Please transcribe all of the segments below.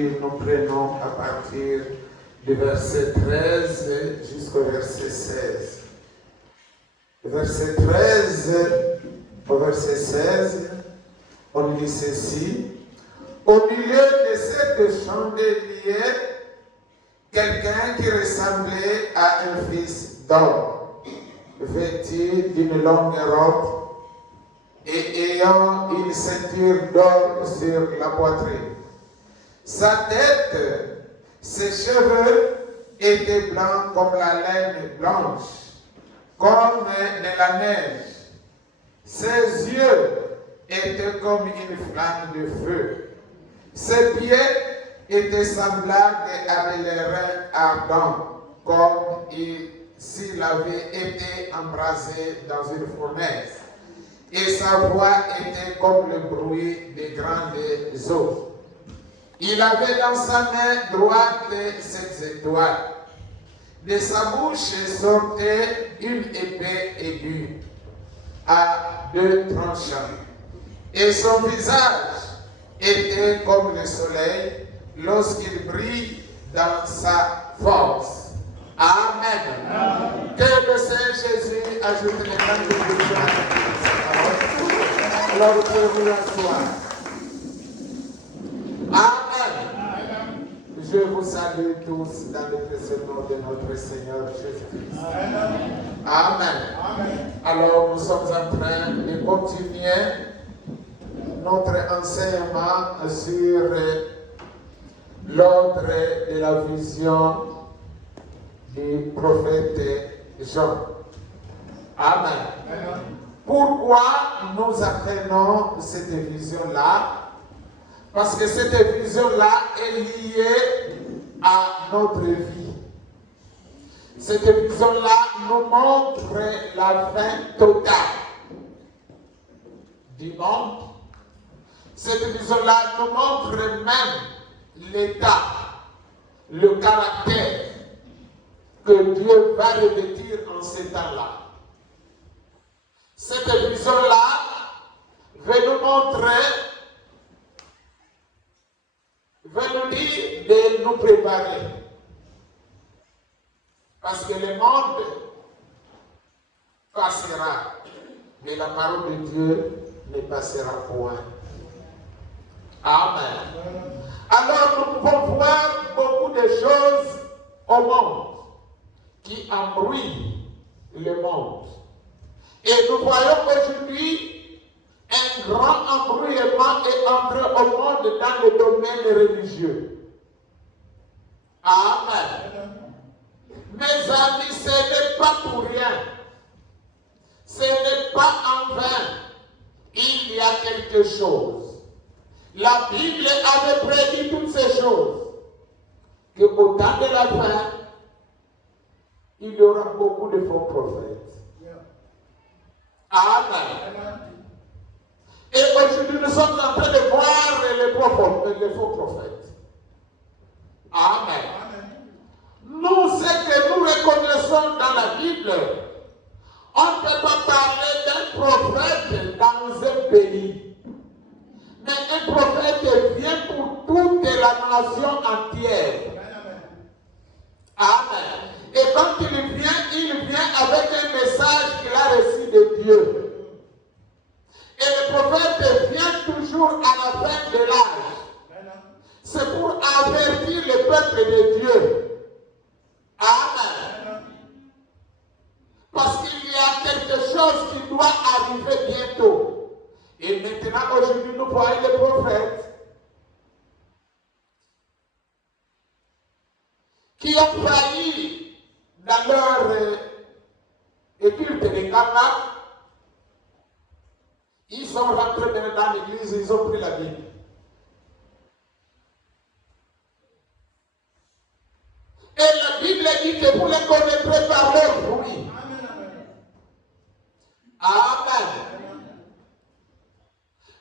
Nous prenons à partir du verset 13 jusqu'au verset 16. Verset 13 au verset 16, on dit ceci. Au milieu de cette chandelier, quelqu'un qui ressemblait à un fils d'homme, vêtu d'une longue robe et ayant une ceinture d'or sur la poitrine. Sa tête, ses cheveux étaient blancs comme la laine blanche, comme de la neige. Ses yeux étaient comme une flamme de feu. Ses pieds étaient semblables à des reins ardents, comme s'il avait été embrasé dans une fournaise. Et sa voix était comme le bruit des grandes eaux. Il avait dans sa main droite 7 étoiles. De sa bouche sortait une épée aiguë à 2 tranchants. Et son visage était comme le soleil lorsqu'il brille dans sa force. Amen. Amen. Que le Seigneur Jésus ajoute les grandes bénédictions à sa parole. Alors vous pouvez vous asseoir. Amen. Je vous salue tous dans le précieux nom de notre Seigneur Jésus-Christ. Amen. Amen. Alors nous sommes en train de continuer notre enseignement sur l'ordre de la vision du prophète Jean. Amen. Amen. Pourquoi nous apprenons cette vision-là? Parce que cette vision-là est liée à notre vie. Cette vision-là nous montre la fin totale du monde. Cette vision-là nous montre même l'état, le caractère que Dieu va revêtir en ces temps-là. Cette vision-là veut nous montrer, veut nous dire de nous préparer. Parce que le monde passera, mais la parole de Dieu ne passera point. Amen. Alors nous pouvons voir beaucoup de choses au monde qui embrouillent le monde. Et nous voyons aujourd'hui un grand embrouillement est entré au monde dans le domaine religieux. Amen. Mes amis, ce n'est pas pour rien. Ce n'est pas en vain. Il y a quelque chose. La Bible avait prédit toutes ces choses. Qu'au temps de la fin, il y aura beaucoup de faux prophètes. Amen. Et aujourd'hui, nous sommes en train de voir les faux prophètes. Amen. Nous, ce que nous reconnaissons dans la Bible, on ne peut pas parler d'un prophète dans un pays. Mais un prophète vient pour toute la nation entière. Amen. Et quand il vient avec un message qu'il a reçu de Dieu. Et le prophète vient toujours à la fin de l'âge. C'est pour avertir le peuple de Dieu. Amen. Parce qu'il y a quelque chose qui doit arriver bientôt. Et maintenant, aujourd'hui, nous voyons les prophètes qui ont failli dans leur culte de Ghana. Ils sont rentrés dans l'église, ils ont pris la Bible. Et la Bible dit que vous les connaîtrez par leurs fruits. Amen.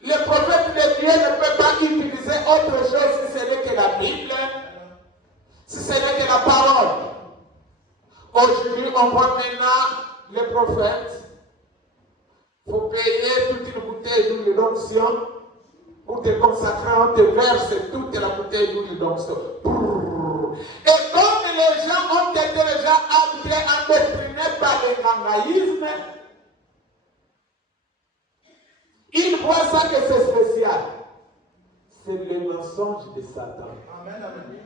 Le prophète de Dieu ne peut pas utiliser autre chose si ce n'est que la Bible, si ce n'est que la parole. Aujourd'hui, on voit maintenant les prophètes. Il faut payer toute une bouteille d'huile d'onction pour te consacrer, on te verse toute la bouteille d'huile d'onction. Et comme les gens ont été déjà endoctrinés par le gangaïsme, ils voient ça que c'est spécial. C'est le mensonge de Satan. Amen, amen.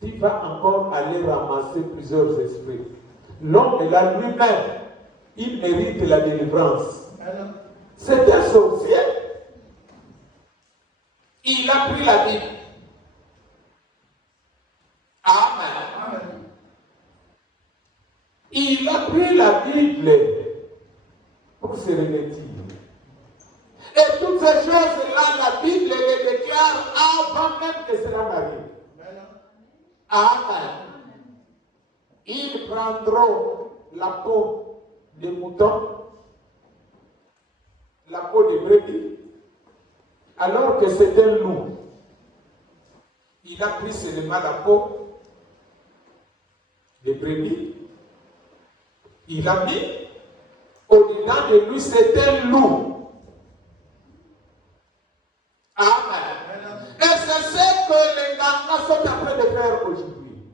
Tu vas encore aller ramasser plusieurs esprits. L'homme là lui-même, il mérite la délivrance. C'est un sorcier. Il a pris la Bible. Amen. Amen. Il a pris la Bible pour se revêtir. Et toutes ces choses-là, la Bible les déclare avant même que cela n'arrive. Amen. Ils prendront la peau de mouton, la peau de brebis, alors que c'est un loup. Il a pris seulement la peau de brebis. Il a mis au-dedans de lui, c'est un loup. Amen. Et c'est ce que les Gangas sont en train de faire aujourd'hui.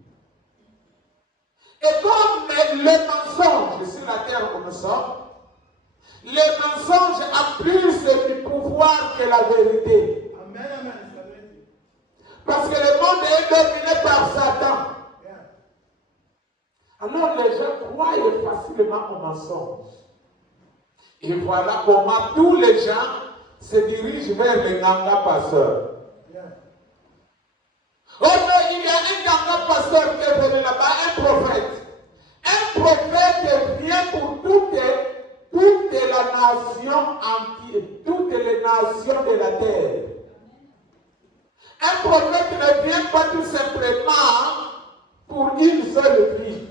Et comme les mensonges sur la terre où nous sommes, les mensonges ont plus de pouvoir que la vérité. Amen, amen. Parce que le monde est dominé par Satan. Alors les gens croient facilement aux mensonges. Et voilà comment tous les gens se dirigent vers les Ganga pasteurs. Oh non, il y a un Ganga pasteur qui est venu là-bas, un prophète. Un prophète vient pour toute la nation entière, toutes les nations de la terre. Un prophète ne vient pas tout simplement pour une seule vie.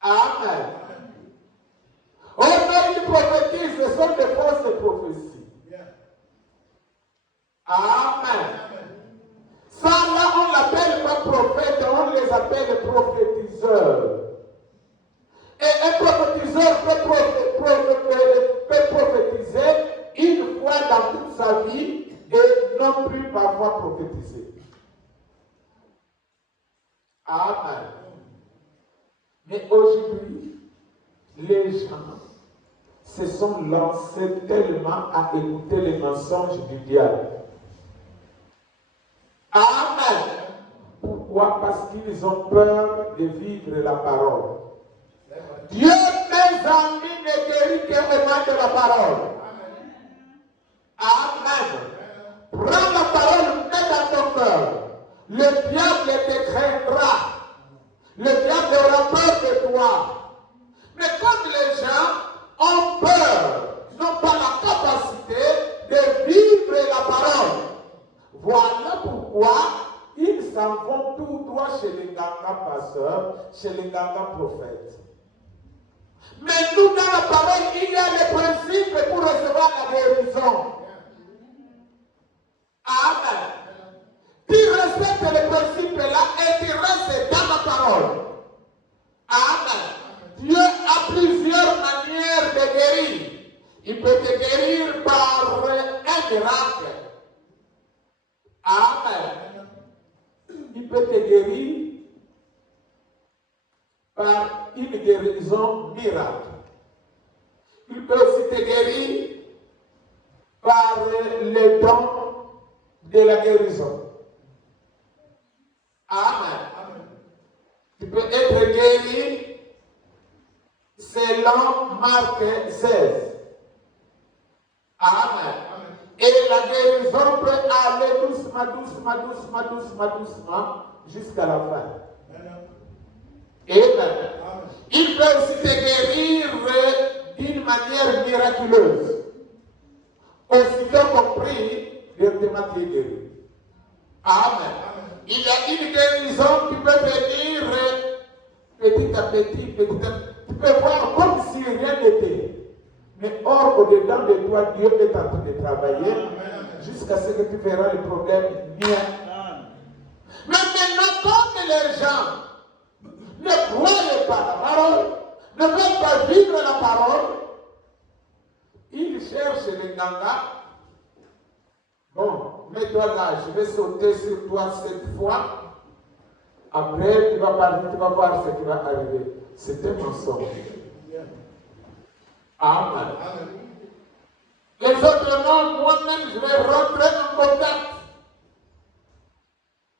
Amen. Oh non, ils prophétisent, ce sont des fausses prophéties. Amen. Ça là, on ne l'appelle pas prophète, on les appelle prophétiseurs. Et un prophétiseur peut prophétiser une fois dans toute sa vie et non plus parfois prophétiser. Amen. Mais aujourd'hui, les gens se sont lancés tellement à écouter les mensonges du diable. Amen. Pourquoi? Parce qu'ils ont peur de vivre la parole. Dieu, mes amis, ne guérit que au nom de la parole. Amen. Prends la parole, mets dans ton cœur. Le diable te craindra. Le diable aura peur de toi. Mais comme les gens ont peur, n'ont pas la capacité de vivre la parole, voilà pourquoi ils s'en vont tout droit chez les Ganga pasteurs, chez les Ganga prophètes. Mais nous, dans la parole, il y a les principes pour recevoir la guérison. Amen. Tu respectes les principes là et tu restes dans la parole. Amen. Dieu a plusieurs manières de guérir. Il peut te guérir par un miracle. Amen. Il peut te guérir par une guérison miracle. Il peut aussi te guérir par les dons de la guérison. Amen. Tu peux être guéri selon Marc 16. Amen. Et la guérison peut aller doucement jusqu'à la fin. Amen. Il peut aussi te guérir d'une manière miraculeuse. Aussitôt compris, directement tu es guéri. Amen. Il y a une guérison qui peut venir petit à petit, tu peux voir comme si rien n'était. Mais or, au-dedans de toi, Dieu est en train de travailler jusqu'à ce que tu verras le problème bien. Mais maintenant, comme les gens ne croient pas la parole, ne veulent pas vivre la parole, Il cherche les gangas. Bon, mets-toi là, je vais sauter sur toi cette fois. Après, tu vas parler, tu vas voir ce qui va arriver. C'est un mensonge. Amen. Les autres non, moi-même, je vais rentrer en contact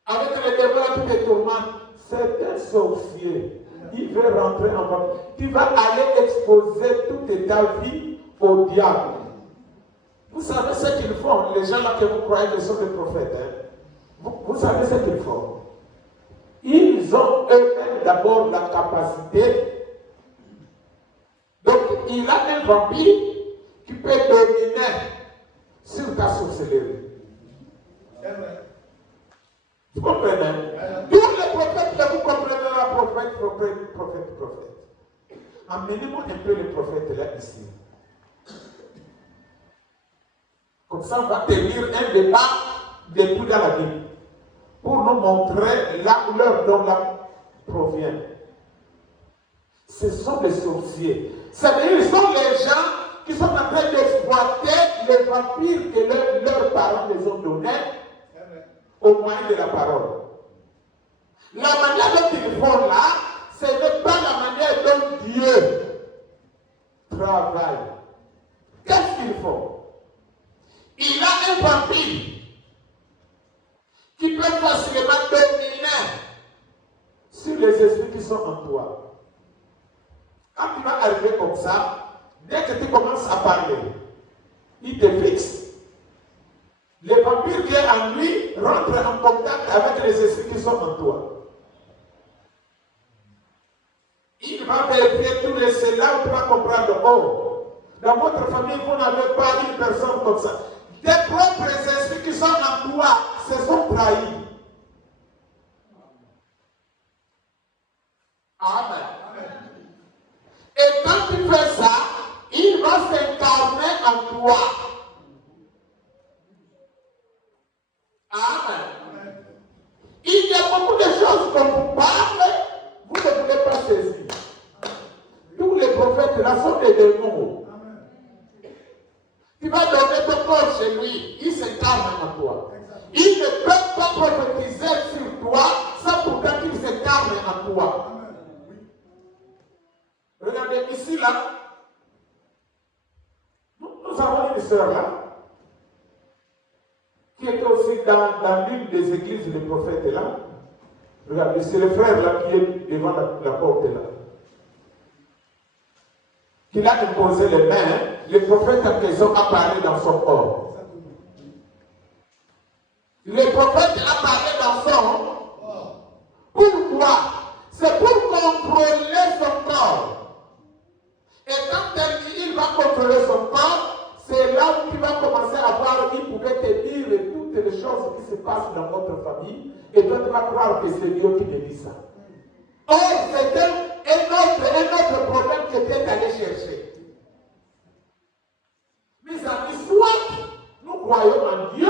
avec les démons qui te tourmentent. C'est un sorcier. Il veut rentrer en contact. Tu vas aller exposer toute ta vie au diable. Vous savez ce qu'ils font, les gens là que vous croyez que sont des prophètes. Hein? Vous savez ce qu'ils font. Ils ont eux-mêmes d'abord la capacité. Donc, il a un vampire qui peut dominer sur ta sorcellerie. Vous comprenez? Tous les prophètes, là, vous comprenez la prophète. Amenez-moi un peu les prophètes là ici. Comme ça, on va tenir un débat debout dans la Bible pour nous montrer là où leur don là provient. Ce sont des sorciers. C'est-à-dire, ce sont les gens qui sont en train d'exploiter les vampires que leurs parents les ont donnés au moyen de la parole. La manière dont ils font là, ce n'est pas la manière dont Dieu travaille. Qu'est-ce qu'ils font? Il a un vampire qui peut facilement dominer sur les esprits qui sont en toi. Quand tu vas arriver comme ça, dès que tu commences à parler, il te fixe. Le vampire qui est en lui rentre en contact avec les esprits qui sont en toi. Il va vérifier tous les c'est là où tu vas comprendre. Oh, dans votre famille, vous n'avez pas une personne comme ça. Tes propres esprits qui sont en toi se sont trahis. Amen. Et quand tu fais ça, il va s'incarner en toi. Amen. Il y a beaucoup de choses qu'on vous parle, vous ne voulez pas saisir. Tous les prophètes là sont des démons. Tu vas donner ton corps chez lui, il s'incarne en toi. Il ne peut pas prophétiser sur toi sans pourtant qu'il s'incarne en toi. Regardez ici là, nous avons une sœur là, qui était aussi dans l'une des églises des prophètes là. Regardez, c'est le frère là qui est devant la porte là. Qu'il a imposé les mains, le prophète en question a parlé dans son corps. Le prophète a parlé dans son corps. Pourquoi? C'est pour contrôler son corps. Et quand il va contrôler son corps, c'est là où tu vas commencer à voir, il pouvait te dire toutes les choses qui se passent dans votre famille, et toi tu vas croire que c'est Dieu qui te dit ça. Or, c'était un autre problème que tu es allé chercher. Mes amis, soit nous croyons en Dieu,